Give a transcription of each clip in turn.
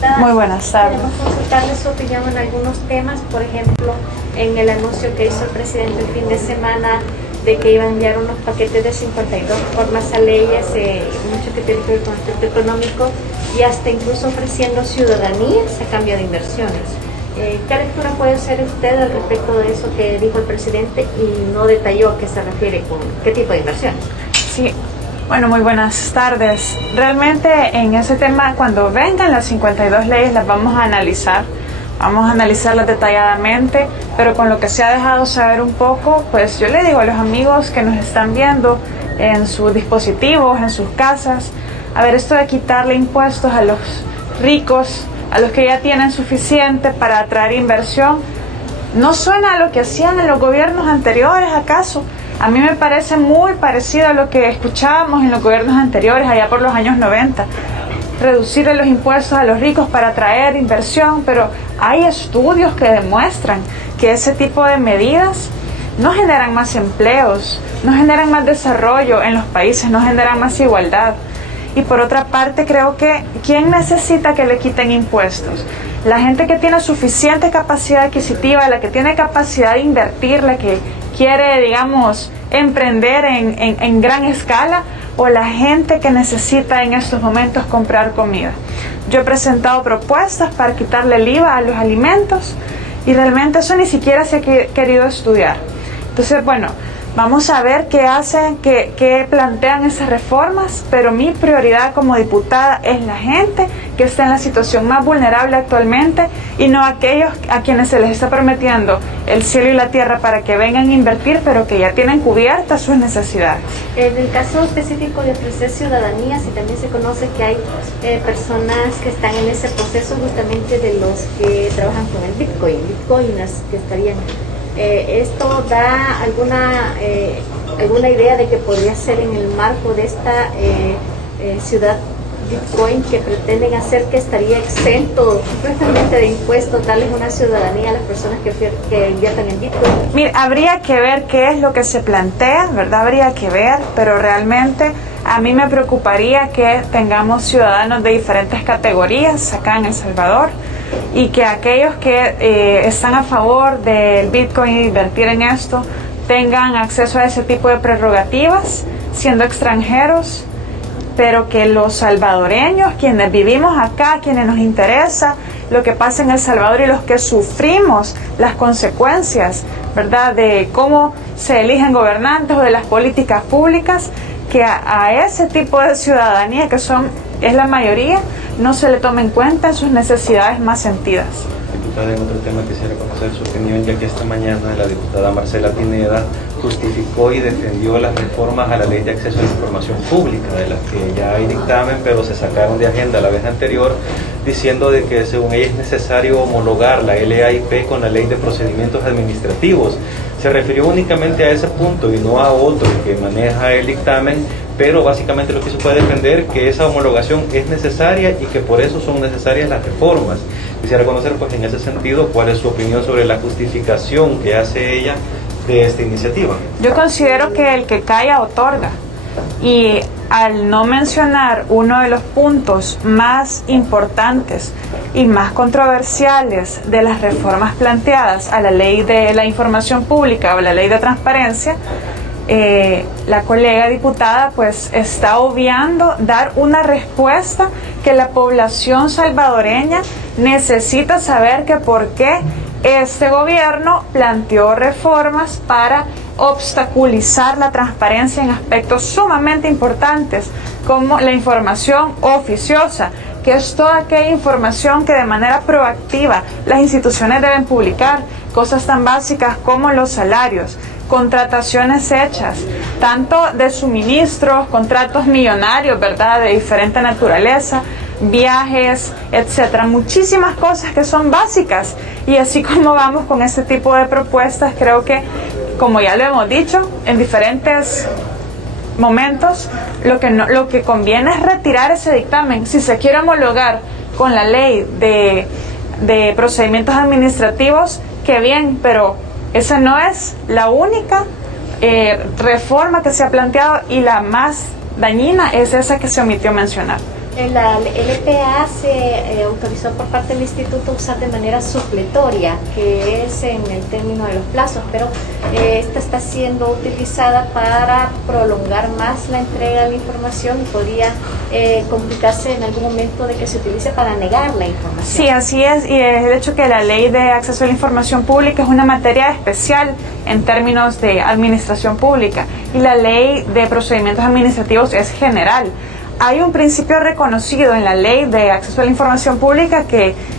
diputada. Muy buenas tardes. Queremos consultarle su opinión en algunos temas, por ejemplo, en el anuncio que hizo el presidente el fin de semana de que iba a enviar unos paquetes de 52 reformas a leyes, mucho que tiene que ver con el aspecto económico y hasta incluso ofreciendo ciudadanías a cambio de inversiones. ¿Qué lectura puede hacer usted al respecto de eso que dijo el presidente y no detalló a qué se refiere, con qué tipo de inversiones? Sí, bueno, muy buenas tardes. Realmente en ese tema, cuando vengan las 52 leyes, las vamos a analizarlas detalladamente, pero con lo que se ha dejado saber un poco, pues yo le digo a los amigos que nos están viendo en sus dispositivos, en sus casas, a ver, esto de quitarle impuestos a los ricos, a los que ya tienen suficiente para atraer inversión, ¿no suena a lo que hacían en los gobiernos anteriores acaso? A mí me parece muy parecido a lo que escuchábamos en los gobiernos anteriores, allá por los años 90. Reducirle los impuestos a los ricos para atraer inversión, pero hay estudios que demuestran que ese tipo de medidas no generan más empleos, no generan más desarrollo en los países, no generan más igualdad. Y por otra parte, creo que ¿quién necesita que le quiten impuestos? La gente que tiene suficiente capacidad adquisitiva, la que tiene capacidad de invertir, la que quiere, digamos, emprender en gran escala, o la gente que necesita en estos momentos comprar comida. Yo he presentado propuestas para quitarle el IVA a los alimentos y realmente eso ni siquiera se ha querido estudiar. Entonces, bueno, vamos a ver qué hacen, qué plantean esas reformas, pero mi prioridad como diputada es la gente que está en la situación más vulnerable actualmente y no aquellos a quienes se les está prometiendo el cielo y la tierra para que vengan a invertir, pero que ya tienen cubiertas sus necesidades. En el caso específico de ofrecer ciudadanías, y también se conoce que hay personas que están en ese proceso justamente de los que trabajan con el bitcoiners que estarían... ¿esto da alguna idea de que podría ser en el marco de esta ciudad Bitcoin que pretenden hacer, que estaría exento completamente de impuestos, darles una ciudadanía a las personas que inviertan en Bitcoin? Mira, habría que ver qué es lo que se plantea, ¿verdad? Habría que ver, pero realmente a mí me preocuparía que tengamos ciudadanos de diferentes categorías acá en El Salvador y que aquellos que están a favor del Bitcoin e invertir en esto tengan acceso a ese tipo de prerrogativas siendo extranjeros, pero que los salvadoreños, quienes vivimos acá, quienes nos interesa lo que pasa en El Salvador y los que sufrimos las consecuencias, ¿verdad?, de cómo se eligen gobernantes o de las políticas públicas, que a ese tipo de ciudadanía, que es la mayoría, no se le tome en cuenta en sus necesidades más sentidas. Diputada, en otro tema quisiera conocer su opinión, ya que esta mañana la diputada Marcela Pineda justificó y defendió las reformas a la Ley de Acceso a la Información Pública, de las que ya hay dictamen, pero se sacaron de agenda la vez anterior, diciendo de que según ella es necesario homologar la LAIP con la Ley de Procedimientos Administrativos. Se refirió únicamente a ese punto y no a otro que maneja el dictamen, pero básicamente lo que se puede defender que esa homologación es necesaria y que por eso son necesarias las reformas. Quisiera conocer, pues, en ese sentido, cuál es su opinión sobre la justificación que hace ella de esta iniciativa. Yo considero que el que calla otorga, y al no mencionar uno de los puntos más importantes y más controversiales de las reformas planteadas a la Ley de la Información Pública o la Ley de Transparencia, la colega diputada pues está obviando dar una respuesta que la población salvadoreña necesita saber, que por qué este gobierno planteó reformas para obstaculizar la transparencia en aspectos sumamente importantes como la información oficiosa, que es toda aquella información que de manera proactiva las instituciones deben publicar, cosas tan básicas como los salarios, contrataciones hechas, tanto de suministros, contratos millonarios, ¿verdad?, de diferente naturaleza, viajes, etcétera, muchísimas cosas que son básicas. Y así como vamos con este tipo de propuestas, creo que, como ya lo hemos dicho en diferentes momentos, lo que conviene es retirar ese dictamen. Si se quiere homologar con la ley de procedimientos administrativos, qué bien, pero esa no es la única reforma que se ha planteado, y la más dañina es esa que se omitió mencionar. La LPA se autorizó por parte del instituto usar de manera supletoria, que es en el término de los plazos, pero esta está siendo utilizada para prolongar más la entrega de la información y podría complicarse en algún momento de que se utilice para negar la información. Sí, así es, y el hecho que la ley de acceso a la información pública es una materia especial en términos de administración pública y la ley de procedimientos administrativos es general. Hay un principio reconocido en la ley de acceso a la información pública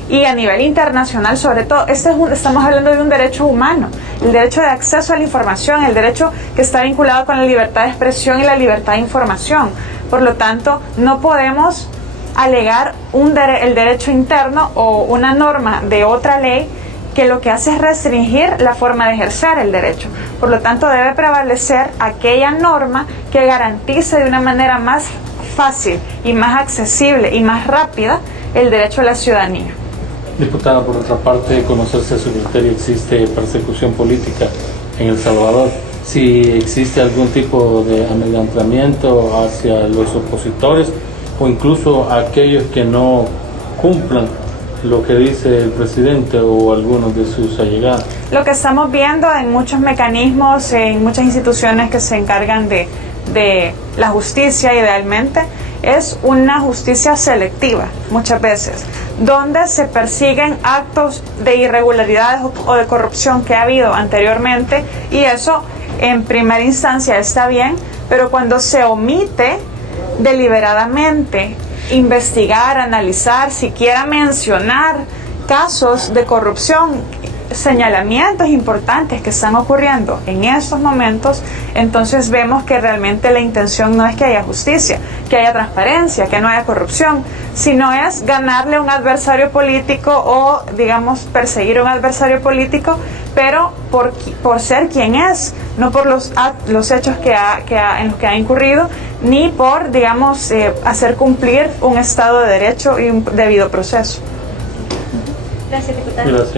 y a nivel internacional sobre todo, estamos hablando de un derecho humano, el derecho de acceso a la información, el derecho que está vinculado con la libertad de expresión y la libertad de información. Por lo tanto, no podemos alegar el derecho interno o una norma de otra ley que lo que hace es restringir la forma de ejercer el derecho. Por lo tanto, debe prevalecer aquella norma que garantice de una manera más fácil y más accesible y más rápida el derecho a la ciudadanía. Diputada, por otra parte, conocerse a su criterio, ¿existe persecución política en El Salvador? Si existe algún tipo de amedrentamiento hacia los opositores o incluso a aquellos que no cumplan lo que dice el presidente o algunos de sus allegados. Lo que estamos viendo en muchos mecanismos, en muchas instituciones que se encargan de la justicia idealmente, es una justicia selectiva muchas veces, donde se persiguen actos de irregularidades o de corrupción que ha habido anteriormente, y eso en primera instancia está bien, pero cuando se omite deliberadamente investigar, analizar, siquiera mencionar casos de corrupción, señalamientos importantes que están ocurriendo en estos momentos, entonces vemos que realmente la intención no es que haya justicia, que haya transparencia, que no haya corrupción, sino es ganarle a un adversario político o, digamos, perseguir a un adversario político, pero por ser quien es, no por los hechos en los que ha incurrido, ni por, digamos, hacer cumplir un Estado de Derecho y un debido proceso. Gracias, diputada. Gracias.